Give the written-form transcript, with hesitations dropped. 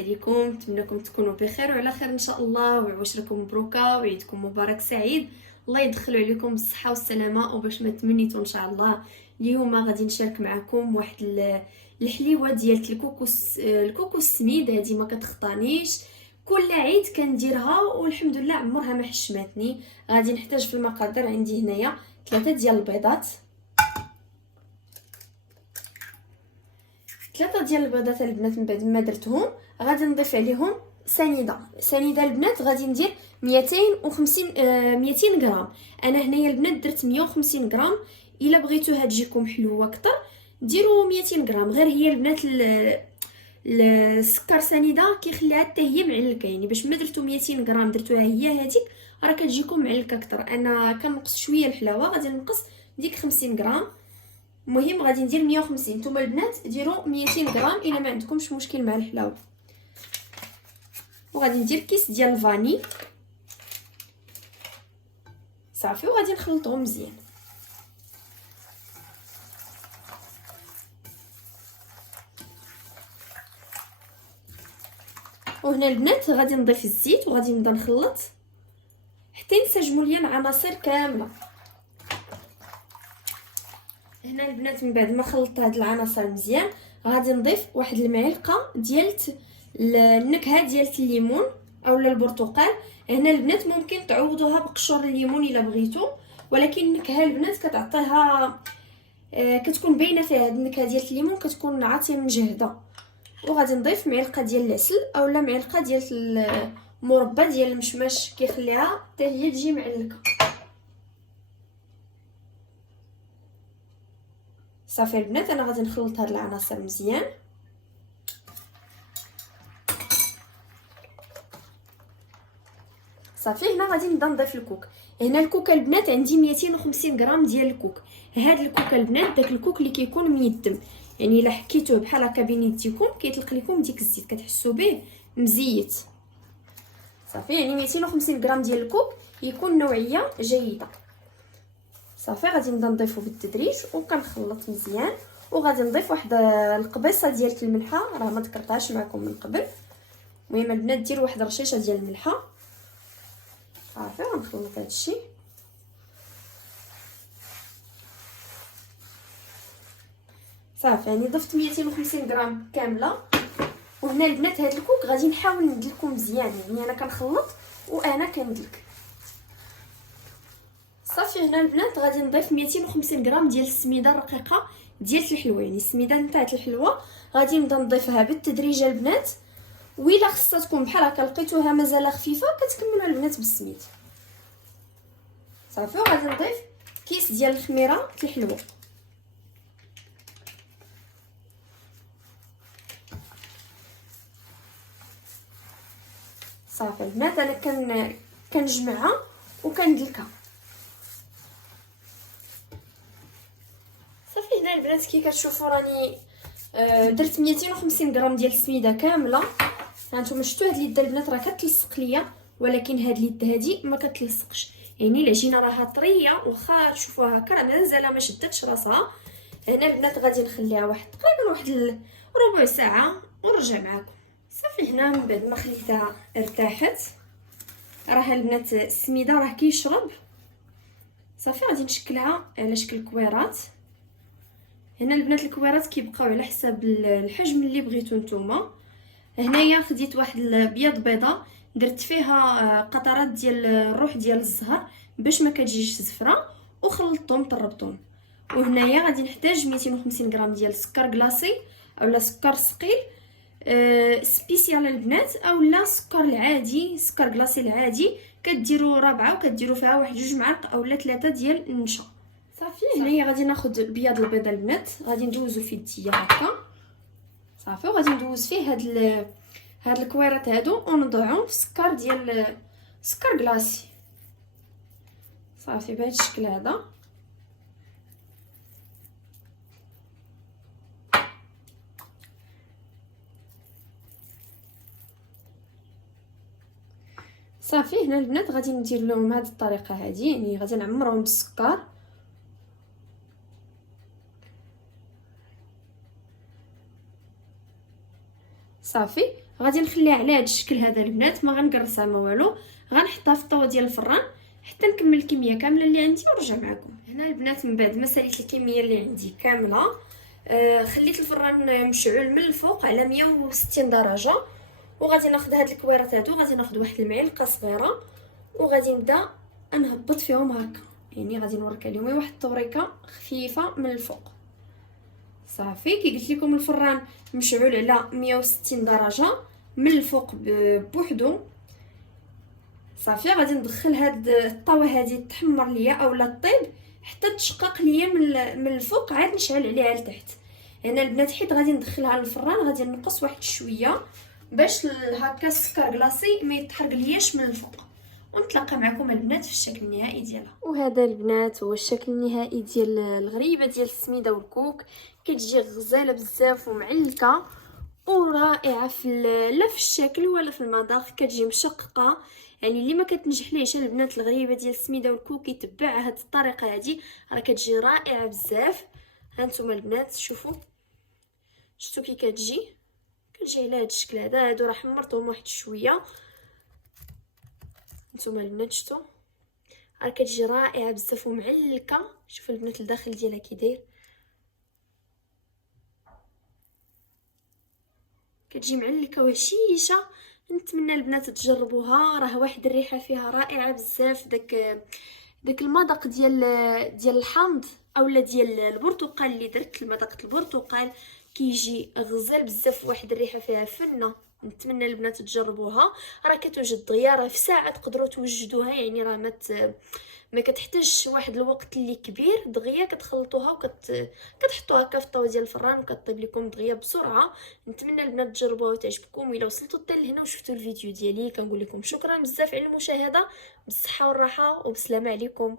عليكم، نتمنىكم تكونوا بخير وعلى خير ان شاء الله، وعواشركم مبروكه وعيدكم مبارك سعيد. الله يدخلوا عليكم بالصحه والسلامه وباش ما تمنيتو ان شاء الله. اليوم غادي نشارك معكم واحد الحليوه ديال الكوكو السميد. هذه ما كتخطانيش، كل عيد كنديرها والحمد لله عمرها ما حشماتني. غادي نحتاج في المقادير عندي هنايا 3 ديال البيضات، 3 ديال البيضات البنات. من بعد ما درتهم غادي نضيف عليهم سنيده البنات. غادي ندير 200 غرام. انا هنايا البنات درت 150 غرام. الا بغيتوها تجيكم حلوه اكثر ديروا 200 غرام. غير هي البنات السكر سنيده كيخليها حتى هي معلكه، يعني باش ما درتو 200 غرام درتوها هي هذيك راه كتجيكم معلكه اكثر. انا كنقص شويه الحلاوه، غادي نقص ديك 50 غرام. المهم غادي ندير 150. نتوما البنات ديروا 200 غرام الا ما عندكمش مشكل مع الحلاوه. وغادي ندير كيس ديال الفاني صافي، وغادي نخلطهم مزيان. وهنا البنات غادي نضيف الزيت وغادي نبدا نخلط حتى ينسجموا ليا العناصر كامله. هنا البنات من بعد ما خلطت هاد العناصر مزيان غادي نضيف واحد المعلقه ديال النكهه ديال الليمون اولا البرتقال. هنا البنات ممكن تعوضوها بقشور الليمون الا بغيتو، ولكن النكهه البنات كتعطيها كتكون باينه فيها هاد النكهه ديال الليمون، كتكون عاطيه مجهده. وغادي نضيف معلقه ديال العسل اولا معلقه ديال المربى ديال المشماش، كيخليها حتى هي تجي معلكه. صافي البنات انا غادي نخلط هاد العناصر مزيان. صافي هنا غادي نبدا نضيف الكوك. هنا الكوك البنات عندي 250 غرام ديال الكوك. هاد الكوك البنات داك الكوك اللي كيكون ميدم، يعني الا حكيتوه بحال هكا بين يديكم كيطلق لكم ديك الزيت كتحسوا به مزيت. صافي يعني 250 غرام ديال الكوك يكون نوعيه جيده. صافي غادي نبدا نضيفو بالتدريج وكنخلط مزيان. وغادي نضيف واحد القبيصه ديال الملحه، راه ما ذكرتهاش معكم من قبل. المهم البنات ديروا واحد رشيشه ديال الملحه. صافي غنخلط هادشي. صافي يعني ضفت 250 غرام كامله. وهنا البنات هاد الكوك غادي نحاول ندلكو مزيان، يعني انا كنخلط وانا كندلك. صافي هنا البنات غادي نضيف 250 غرام ديال السميده الرقيقه ديال الحلوه، يعني السميده نتاع الحلوه غادي نبدا نضيفها بالتدريج البنات. وإلا خصاتكم بحال هكا لقيتوها مازال خفيفه كتكملوا البنات بالسميد. صافي وغادي نضيف كيس ديال الخميره الحلوه. صافي البنات انا كنجمعها وكندلكها. صافي هنا البنات كي كتشوفوا راني درت 250 غرام ديال السميده كامله. هانتوما شفتوا هاد اليد البنات راه كتلصق ليا، ولكن هاد اليد هادي ما كتلصقش، يعني العجينه راها طريه واخا تشوفوها هكا راه مازال ما شدتش راسها. هنا البنات غادي نخليها تقريبا واحد ربع ساعه ونرجع معكم. صافي هنا من بعد ما خليتها ارتاحت راه البنات السميده راه كيشرب. صافي غادي نشكلها على شكل كويرات. هنا البنات الكويرات كيبقاو على حساب الحجم اللي بغيتو نتوما. هنايا خديت واحد البياض بيضه درت فيها قطرات ديال الروح ديال الزهر باش ما كتجيش زفره، وخلطتهم طربتهم. وهنايا غادي نحتاج 250 غرام ديال السكر كلاصي اولا سكر ثقيل سبيسيال البنات، اولا سكر العادي سكر كلاصي العادي كديروا ربعه وكديروا فيها واحد 2 معالق اولا 3 ديال النشا. صافي هنايا غادي ناخذ بياض البيض البنات غادي ندوزو في يديا هكا. صافي وغادي ندوز فيه هاد الكويرات هادو ونضعهم في السكر ديال سكر كلاصي. صافي بهذا الشكل هذا. صافي هنا البنات غادي ندير لهم هذه الطريقه هذه، يعني غادي نعمرهم بالسكر. صافي غادي نخليها على هذا الشكل هذا البنات، ما غنقرصها ما والو، غنحطها في الطاوه ديال الفران حتى نكمل الكميه كامله اللي عندي ونرجع معكم. هنا البنات من بعد ما ساليت الكميه اللي عندي كامله، خليت الفران مشعول من الفوق على 160 درجه، وغادي ناخذ هاد الكويرات هادو، غادي ناخذ واحد المعلقه صغيره وغادي نبدا نهبط فيهم هكا، يعني غادي نوريك عليهم واحد التوريكه خفيفه من الفوق. صافي كي قلت لكم الفران مشعول على 160 درجه من الفوق بوحدو. صافي غادي ندخل هاد الطاوه هذه تحمر ليا اولا طيب حتى تشقق ليا من الفوق، عاد نشعل عليها لتحت. هنا البنات حيت غادي ندخلها للفران غادي نقص واحد شويه باش هكا السكر كلاصي ما يتحرق لياش من الفوق. ونتلاقى معكم البنات في الشكل النهائي ديالها. وهذا البنات هو الشكل النهائي ديال الغريبه ديال السميده والكوك. كتجي غزاله بزاف ومعلكه ورائعه لا في الشكل ولا في المذاق، كتجي مشققه. يعني اللي ما كتنجح ليش البنات الغريبه ديال السميده والكوك يتبع هاد الطريقه هذه، راه كتجي رائعه بزاف. هانتوما البنات شوفوا، شفتوا كي كتجي على هاد الشكل هذا. هادو راه حمرتهم واحد شويه، نتوما البنات شفتوا راه كتجي رائعه بزاف ومعلكه. شوفوا البنات الداخل ديالها كي داير، كتجي معلكه وهشيشه. نتمنى البنات تجربوها، راه واحد الريحه فيها رائعه بزاف. داك المذاق ديال الحامض اولا ديال البرتقال اللي درت، المذاق البرتقال كيجي غزال بزاف، واحد الريحه فيها فنه. نتمنى البنات تجربوها، راه كتوجد دغيا، راه في ساعه تقدروا توجدوها، يعني راه ما كتحتاجش واحد الوقت اللي كبير. دغيا كتخلطوها كتحطوها هكا في الطاوه ديال الفران وكطيب لكم دغيا بسرعه. نتمنى البنات تجربوها وتعجبكم. الا وصلتوا حتى لهنا وشفتوا الفيديو ديالي كنقول لكم شكرا بزاف على المشاهده، بالصحه والراحه وبسلامه عليكم.